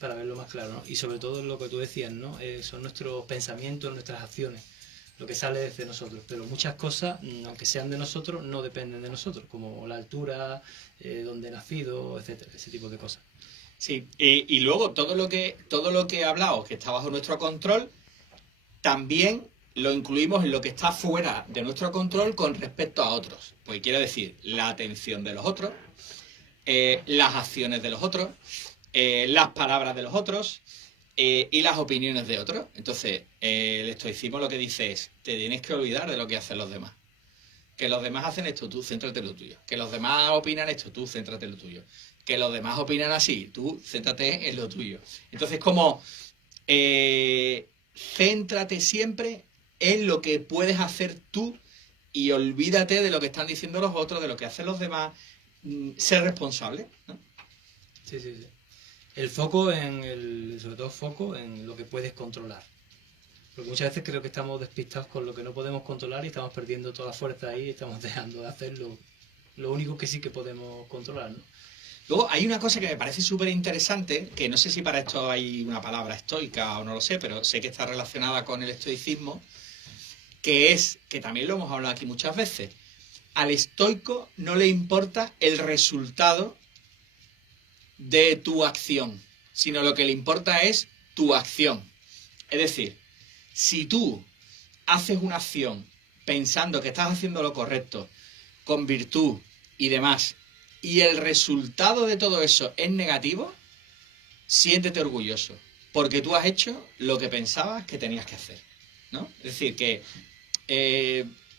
para verlo más claro, ¿no? Y sobre todo lo que tú decías, ¿no? Son nuestros pensamientos, nuestras acciones, lo que sale desde nosotros. Pero muchas cosas, aunque sean de nosotros, no dependen de nosotros, como la altura, dónde he nacido, etcétera, ese tipo de cosas. Sí, y luego todo lo que he hablado, que está bajo nuestro control, también lo incluimos en lo que está fuera de nuestro control con respecto a otros. Pues quiero decir, la atención de los otros, las acciones de los otros, las palabras de los otros y las opiniones de otros. Entonces, el estoicismo lo que dice es, te tienes que olvidar de lo que hacen los demás. Que los demás hacen esto, tú céntrate en lo tuyo. Que los demás opinan esto, tú céntrate en lo tuyo. Que los demás opinan así, tú céntrate en lo tuyo. Entonces, como céntrate siempre en lo que puedes hacer tú y olvídate de lo que están diciendo los otros, de lo que hacen los demás. Ser responsable, ¿no? Sí, sí, sí. El foco sobre todo foco en lo que puedes controlar. Porque muchas veces creo que estamos despistados con lo que no podemos controlar y estamos perdiendo toda la fuerza ahí y estamos dejando de hacer lo único que sí que podemos controlar, ¿no? Luego hay una cosa que me parece súper interesante, que no sé si para esto hay una palabra estoica o no lo sé, pero sé que está relacionada con el estoicismo, que es, que también lo hemos hablado aquí muchas veces, al estoico no le importa el resultado de tu acción, sino lo que le importa es tu acción. Es decir, si tú haces una acción pensando que estás haciendo lo correcto, con virtud y demás, y el resultado de todo eso es negativo, siéntete orgulloso, porque tú has hecho lo que pensabas que tenías que hacer, ¿no? Es decir, que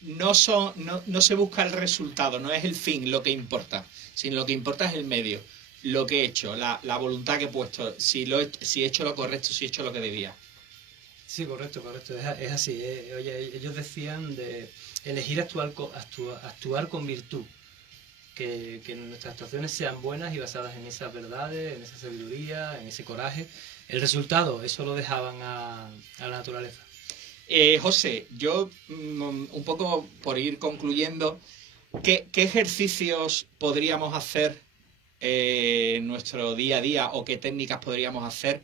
no se busca el resultado, no es el fin lo que importa, sino lo que importa es el medio, lo que he hecho, la voluntad que he puesto, si he hecho lo correcto, si he hecho lo que debía. Sí, correcto. Es así. Oye, ellos decían de elegir actuar con virtud. Que nuestras actuaciones sean buenas y basadas en esas verdades, en esa sabiduría, en ese coraje. El resultado, eso lo dejaban a la naturaleza. José, yo un poco por ir concluyendo, ¿qué ejercicios podríamos hacer en nuestro día a día o qué técnicas podríamos hacer,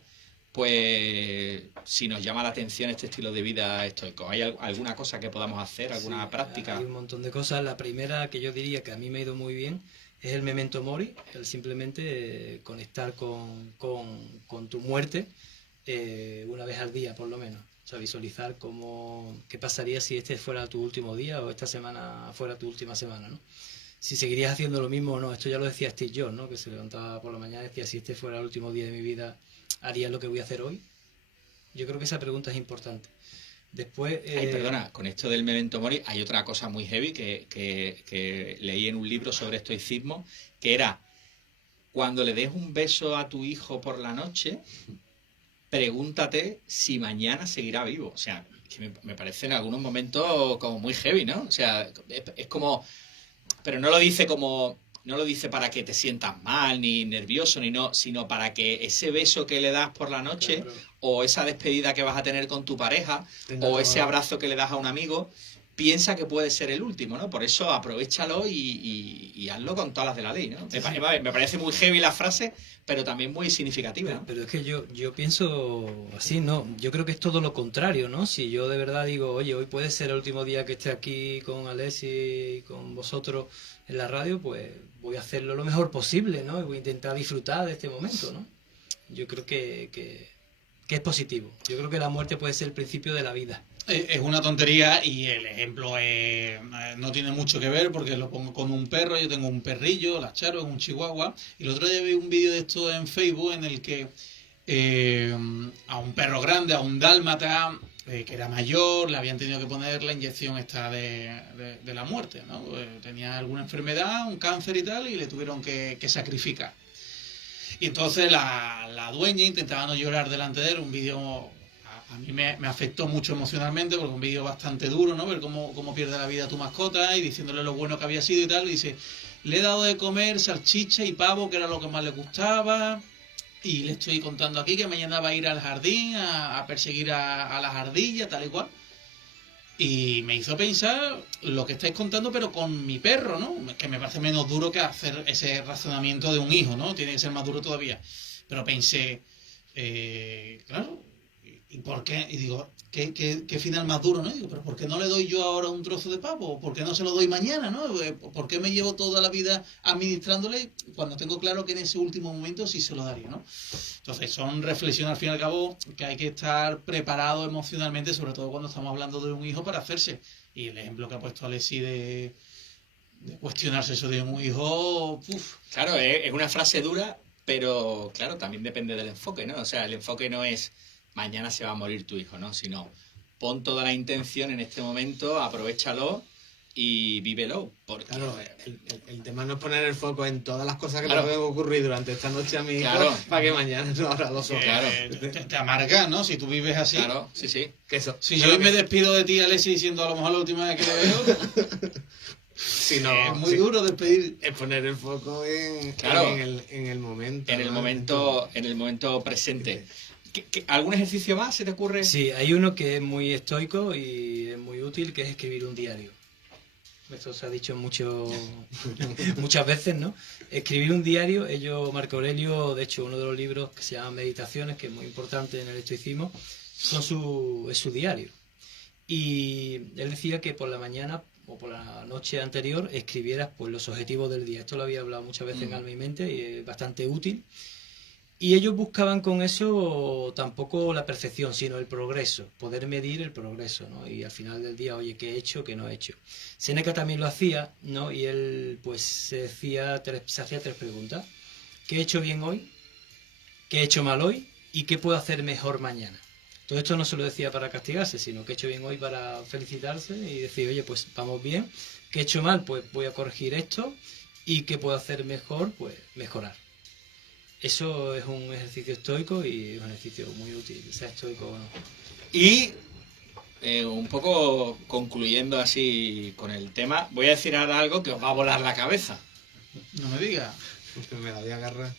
pues si nos llama la atención este estilo de vida estoico? ¿Hay alguna cosa que podamos hacer, alguna práctica? Hay un montón de cosas. La primera que yo diría que a mí me ha ido muy bien es el memento mori, el simplemente conectar con tu muerte una vez al día por lo menos. O sea, visualizar qué pasaría si este fuera tu último día o esta semana fuera tu última semana, ¿no? Si seguirías haciendo lo mismo o no. Esto ya lo decía Steve Jobs, ¿no? Que se levantaba por la mañana y decía, si este fuera el último día de mi vida, ¿haría lo que voy a hacer hoy? Yo creo que esa pregunta es importante. Después... Ay, perdona, con esto del memento mori hay otra cosa muy heavy que leí en un libro sobre estoicismo, que era, cuando le des un beso a tu hijo por la noche, pregúntate si mañana seguirá vivo. O sea, que me parece en algunos momentos como muy heavy, ¿no? O sea, es como... Pero no lo dice para que te sientas mal, ni nervioso, ni no, sino para que ese beso que le das por la noche, Claro. o esa despedida que vas a tener con tu pareja, o ese abrazo que le das a un amigo, piensa que puede ser el último, ¿no? Por eso aprovéchalo y hazlo con todas las de la ley, ¿no? Me parece muy heavy la frase, pero también muy significativa, ¿no? Pero es que yo pienso así, ¿no? Yo creo que es todo lo contrario, ¿no? Si yo de verdad digo, oye, hoy puede ser el último día que esté aquí con Alessi y con vosotros en la radio, pues voy a hacerlo lo mejor posible, ¿no? Y voy a intentar disfrutar de este momento, ¿no? Yo creo que es positivo. Yo creo que la muerte puede ser el principio de la vida. Es una tontería y el ejemplo no tiene mucho que ver porque lo pongo con un perro. Yo tengo un perrillo, la Charo, es un chihuahua. Y el otro día vi un vídeo de esto en Facebook en el que a un perro grande, a un dálmata, que era mayor, le habían tenido que poner la inyección esta de la muerte, ¿no? Tenía alguna enfermedad, un cáncer y tal, y le tuvieron que sacrificar. Y entonces la dueña intentaba no llorar delante de él, un vídeo... A mí me afectó mucho emocionalmente porque un vídeo bastante duro, ¿no? Ver cómo pierde la vida tu mascota y diciéndole lo bueno que había sido y tal. Y dice, le he dado de comer salchicha y pavo, que era lo que más le gustaba. Y le estoy contando aquí que mañana va a ir al jardín a perseguir a las ardillas, tal y cual. Y me hizo pensar lo que estáis contando, pero con mi perro, ¿no? Que me parece menos duro que hacer ese razonamiento de un hijo, ¿no? Tiene que ser más duro todavía. Pero pensé, claro... ¿Y por qué? Y digo, ¿qué final más duro, no? Y digo, pero ¿por qué no le doy yo ahora un trozo de pavo? ¿Por qué no se lo doy mañana, no? ¿Por qué me llevo toda la vida administrándole cuando tengo claro que en ese último momento sí se lo daría, ¿no? Entonces, son reflexiones al fin y al cabo que hay que estar preparado emocionalmente, sobre todo cuando estamos hablando de un hijo para hacerse. Y el ejemplo que ha puesto Alessi de cuestionarse eso de un hijo, uf. Claro, es una frase dura, pero claro, también depende del enfoque, ¿no? O sea, el enfoque no es mañana se va a morir tu hijo, ¿no? Sino pon toda la intención en este momento, aprovéchalo y vívelo. Porque... Claro, el tema no es poner el foco en todas las cosas que Claro. le pueden ocurrir durante esta noche a mi hijo, Claro. para que mañana no abra los ojos. Claro. Te amargas, ¿no? Si tú vives así. Claro, sí, sí. Que eso, Si yo hoy me despido de ti, Alessi, diciendo a lo mejor la última vez que le veo, si no, es muy sí, duro despedir. es poner el foco Claro. en el momento. En el ¿no? momento presente. ¿Algún ejercicio más se te ocurre? Sí, hay uno que es muy estoico y es muy útil, que es escribir un diario. Esto se ha dicho muchas veces, ¿no? Escribir un diario, Marco Aurelio, de hecho, uno de los libros que se llama Meditaciones, que es muy importante en el estoicismo, es su diario. Y él decía que por la mañana o por la noche anterior escribieras pues los objetivos del día. Esto lo había hablado muchas veces en Alma y Mente y es bastante útil. Y ellos buscaban con eso tampoco la perfección, sino el progreso, poder medir el progreso, ¿no? Y al final del día, oye, ¿qué he hecho, qué no he hecho? Séneca también lo hacía, ¿no? Y él pues se hacía tres preguntas. ¿Qué he hecho bien hoy? ¿Qué he hecho mal hoy? ¿Y qué puedo hacer mejor mañana? Todo esto no se lo decía para castigarse, sino que he hecho bien hoy para felicitarse y decir, oye, pues vamos bien. ¿Qué he hecho mal? Pues voy a corregir esto. ¿Y qué puedo hacer mejor? Pues mejorar. Eso es un ejercicio estoico y es un ejercicio muy útil, sea estoico o no. Y un poco concluyendo así con el tema, voy a decir ahora algo que os va a volar la cabeza. No me digas. Me la voy a agarrar.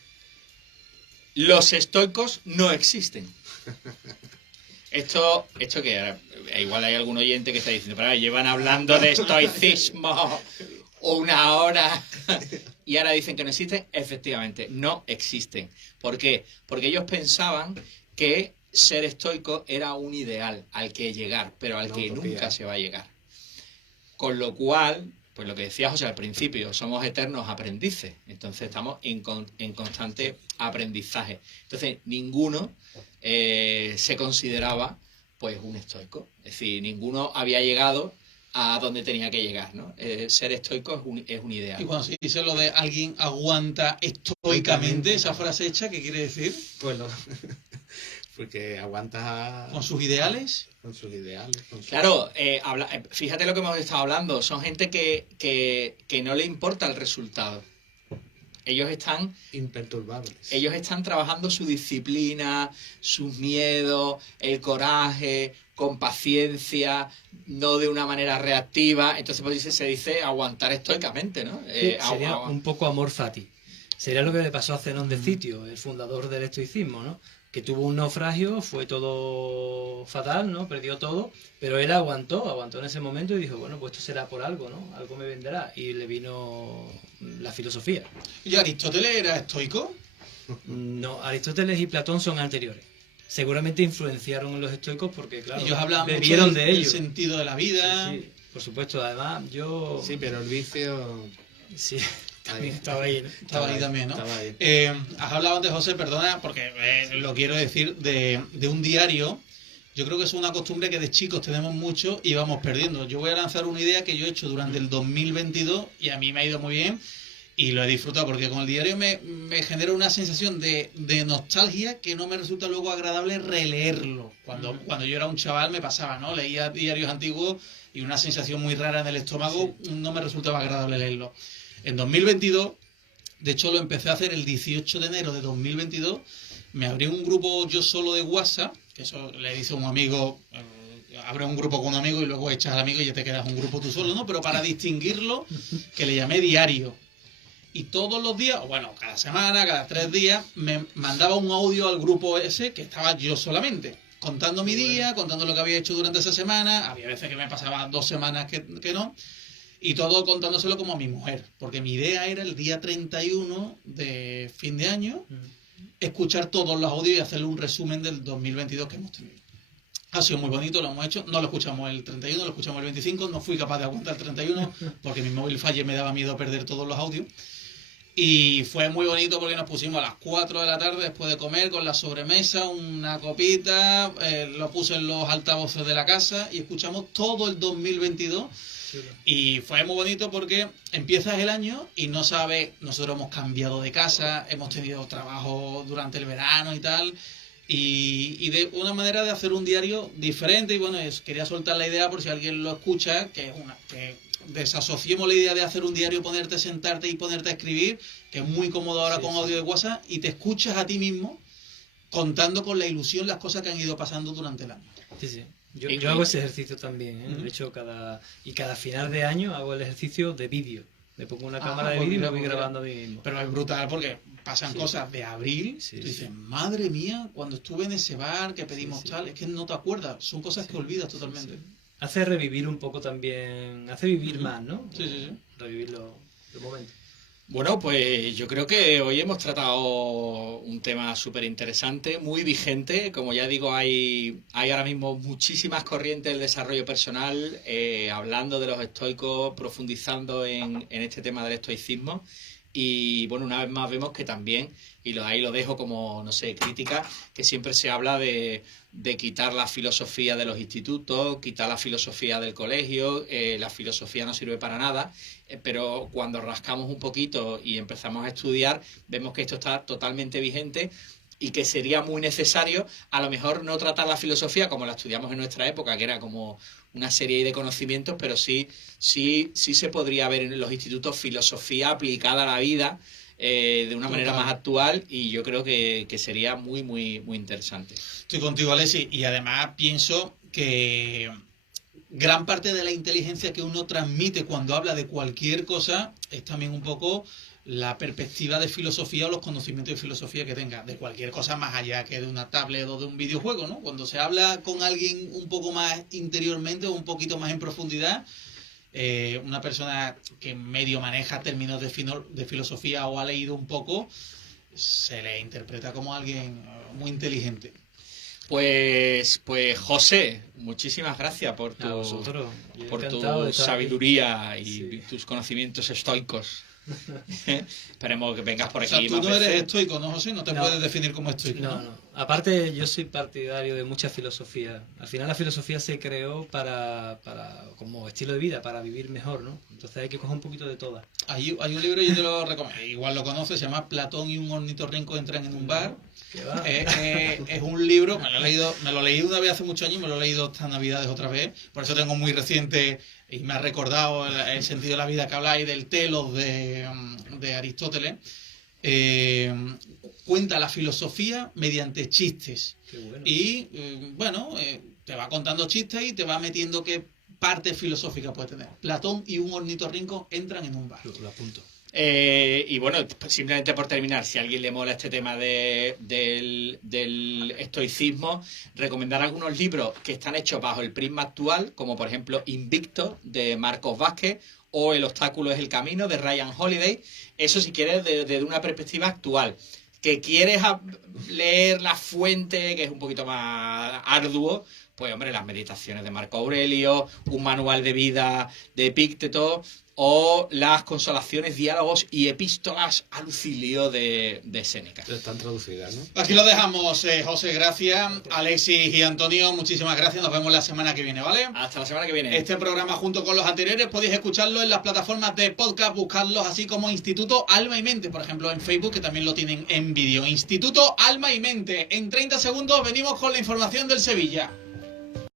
Los estoicos no existen. Esto que igual hay algún oyente que está diciendo, pero llevan hablando de estoicismo una hora y ahora dicen que no existen. Efectivamente, no existen. ¿Por qué? Porque ellos pensaban que ser estoico era un ideal al que llegar, pero al que nunca se va a llegar. Con lo cual, pues lo que decía José al principio, somos eternos aprendices. Entonces estamos en constante aprendizaje. Entonces ninguno se consideraba pues un estoico. Es decir, ninguno había llegado a donde tenía que llegar, ¿no? Ser estoico es un ideal. Y cuando se dice lo de alguien aguanta estoicamente, esa frase hecha, ¿qué quiere decir? Pues no. Porque aguantas ¿Con sus ideales? con sus ideales. Claro, fíjate lo que hemos estado hablando. Son gente que no le importa el resultado. Ellos están Imperturbables. Ellos están trabajando su disciplina, sus miedos, el coraje, con paciencia, no de una manera reactiva. Entonces pues, se dice aguantar estoicamente, ¿no? Sería un poco amor fati. Sería lo que le pasó a Zenón de Citio, el fundador del estoicismo, ¿no? Que tuvo un naufragio, fue todo fatal, ¿no? Perdió todo, pero él aguantó en ese momento y dijo, bueno, pues esto será por algo, ¿no? Algo me vendrá. Y le vino la filosofía. ¿Y Aristóteles era estoico? No, Aristóteles y Platón son anteriores. Seguramente influenciaron en los estoicos porque, claro, Ellos hablaban mucho bebieron de del ellos. sentido de la vida. Sí, por supuesto, además yo... Sí, pero el vicio... Sí, también estaba ahí, ¿no? Estaba ahí también, ¿no? Estaba ahí. Has hablado antes, José, perdona, porque lo quiero decir, de un diario. Yo creo que es una costumbre que de chicos tenemos mucho y vamos perdiendo. Yo voy a lanzar una idea que yo he hecho durante el 2022 y a mí me ha ido muy bien y lo he disfrutado porque con el diario me genera una sensación de nostalgia que no me resulta luego agradable releerlo. Cuando yo era un chaval me pasaba, ¿no? Leía diarios antiguos y una sensación muy rara en el estómago, no me resultaba agradable leerlo. En 2022, de hecho lo empecé a hacer el 18 de enero de 2022, me abrí un grupo yo solo de WhatsApp, que eso le dice a un amigo, abre un grupo con un amigo y luego echas al amigo y ya te quedas un grupo tú solo, ¿no? Pero para distinguirlo, que le llamé diario. Y todos los días, o bueno, cada semana, cada 3 días, me mandaba un audio al grupo ese que estaba yo solamente, contando mi día, contando lo que había hecho durante esa semana. Había veces que me pasaba 2 semanas que no. Y todo contándoselo como a mi mujer, porque mi idea era el día 31 de fin de año escuchar todos los audios y hacerle un resumen del 2022 que hemos tenido. Ha sido muy bonito, lo hemos hecho, no lo escuchamos el 31, lo escuchamos el 25, no fui capaz de aguantar el 31 porque mi móvil falle, me daba miedo perder todos los audios. Y fue muy bonito porque nos pusimos a las 4 de la tarde después de comer con la sobremesa, una copita, lo puse en los altavoces de la casa y escuchamos todo el 2022. Y fue muy bonito porque empiezas el año y no sabes, nosotros hemos cambiado de casa, hemos tenido trabajo durante el verano y tal, y de una manera de hacer un diario diferente. Y bueno, quería soltar la idea por si alguien lo escucha, que desasociemos la idea de hacer un diario, sentarte y ponerte a escribir, que es muy cómodo ahora con audio de WhatsApp, y te escuchas a ti mismo contando con la ilusión las cosas que han ido pasando durante el año. Sí, sí. Yo hago ese ejercicio también, ¿eh? De hecho, cada final de año hago el ejercicio de vídeo. Me pongo una cámara de vídeo y me voy grabando a mí mismo. Pero es brutal porque pasan cosas de abril. Tú dices, madre mía, cuando estuve en ese bar que pedimos tal, es que no te acuerdas. Son cosas que olvidas totalmente. Sí. Hace revivir un poco también, hace vivir más, ¿no? Sí. Revivir los momentos. Bueno, pues yo creo que hoy hemos tratado un tema súper interesante, muy vigente. Como ya digo, hay ahora mismo muchísimas corrientes del desarrollo personal, hablando de los estoicos, profundizando en este tema del estoicismo. Y bueno, una vez más vemos que también, y ahí lo dejo como, no sé, crítica, que siempre se habla de quitar la filosofía de los institutos, quitar la filosofía del colegio, la filosofía no sirve para nada, pero cuando rascamos un poquito y empezamos a estudiar, vemos que esto está totalmente vigente y que sería muy necesario, a lo mejor no tratar la filosofía como la estudiamos en nuestra época, que era como una serie de conocimientos, pero sí se podría ver en los institutos filosofía aplicada a la vida de una manera más actual, y yo creo que sería muy, muy, muy interesante. Estoy contigo, Alexis, y además pienso que gran parte de la inteligencia que uno transmite cuando habla de cualquier cosa es también un poco la perspectiva de filosofía o los conocimientos de filosofía que tenga, de cualquier cosa más allá que de una tablet o de un videojuego, ¿no? Cuando se habla con alguien un poco más interiormente o un poquito más en profundidad, una persona que medio maneja términos de filosofía o ha leído un poco, se le interpreta como alguien muy inteligente. Pues José, muchísimas gracias por tu sabiduría y tus conocimientos estoicos. Esperemos que vengas por aquí. O sea, tú no eres estoico, ¿no, José? No te puedes definir como estoico. No. Aparte, yo soy partidario de mucha filosofía. Al final la filosofía se creó para como estilo de vida, para vivir mejor, ¿no? Entonces hay que coger un poquito de todas. Hay un libro, yo te lo recomiendo, igual lo conoces, se llama Platón y un ornitorrinco entran en un bar. Es un libro, me lo leí una vez hace muchos años, me lo he leído estas navidades otra vez, por eso tengo muy reciente y me ha recordado el sentido de la vida que habláis del telos de Aristóteles. Cuenta la filosofía mediante chistes. Qué bueno. Y te va contando chistes y te va metiendo qué parte filosófica puede tener. Platón y un ornitorrinco entran en un bar. Lo apunto. Y bueno, pues simplemente por terminar, si a alguien le mola este tema del estoicismo, recomendar algunos libros que están hechos bajo el prisma actual, como por ejemplo Invicto de Marcos Vázquez o El obstáculo es el camino de Ryan Holiday. Eso si quieres desde una perspectiva actual. Que quieres leer la fuente, que es un poquito más arduo, pues hombre, las meditaciones de Marco Aurelio, un manual de vida de Epícteto, o las consolaciones, diálogos y epístolas a Lucilio de Séneca. Están traducidas, ¿no? Aquí lo dejamos, José, gracias. Alexis y Antonio, muchísimas gracias. Nos vemos la semana que viene, ¿vale? Hasta la semana que viene. Este programa, junto con los anteriores, podéis escucharlo en las plataformas de podcast, buscarlos así como Instituto Alma y Mente, por ejemplo, en Facebook, que también lo tienen en vídeo. Instituto Alma y Mente. En 30 segundos venimos con la información del Sevilla.